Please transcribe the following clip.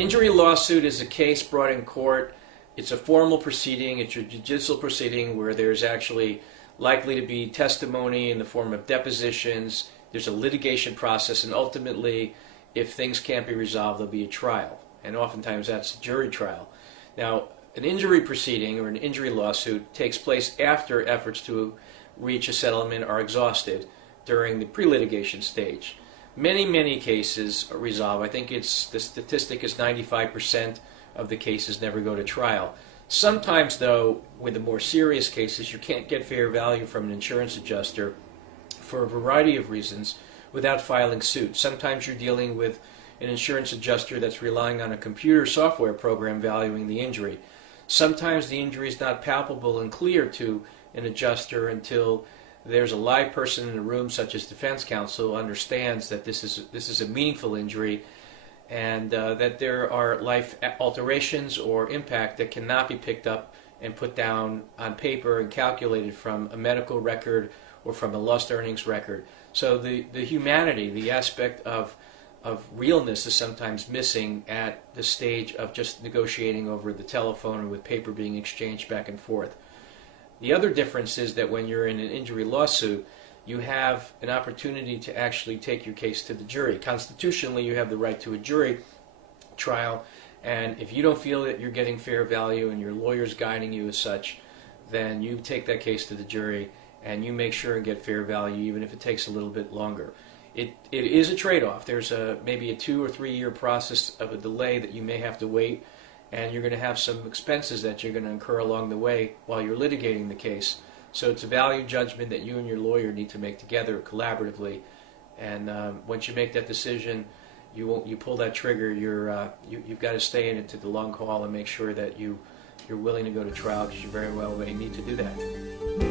injury lawsuit is a case brought in court. It's a formal proceeding. It's a judicial proceeding where there's actually likely to be testimony in the form of depositions. There's a litigation process, and ultimately, if things can't be resolved, there'll be a trial. And oftentimes that's a jury trial. Now, an injury proceeding or an injury lawsuit takes place after efforts to reach a settlement are exhausted during the pre-litigation stage. Many cases are resolved. I think the statistic is 95% of the cases never go to trial. Sometimes, though, with the more serious cases, you can't get fair value from an insurance adjuster for a variety of reasons without filing suit. Sometimes you're dealing with an insurance adjuster that's relying on a computer software program valuing the injury. Sometimes the injury is not palpable and clear to an adjuster until there's a live person in the room, such as defense counsel, who understands that this is a meaningful injury and that there are life alterations or impact that cannot be picked up and put down on paper and calculated from a medical record or from a lost earnings record. So the humanity, the aspect of realness is sometimes missing at the stage of just negotiating over the telephone or with paper being exchanged back and forth. The other difference is that when you're in an injury lawsuit, you have an opportunity to actually take your case to the jury. Constitutionally, you have the right to a jury trial, and if you don't feel that you're getting fair value and your lawyer's guiding you as such, then you take that case to the jury and you make sure and get fair value, even if it takes a little bit longer. It is a trade-off. There's maybe a 2 or 3 year process of a delay that you may have to wait, and you're going to have some expenses that you're going to incur along the way while you're litigating the case. So it's a value judgment that you and your lawyer need to make together collaboratively. And once you make that decision, you pull that trigger. You've got to stay in it to the long haul and make sure that you're willing to go to trial, because you very well may need to do that.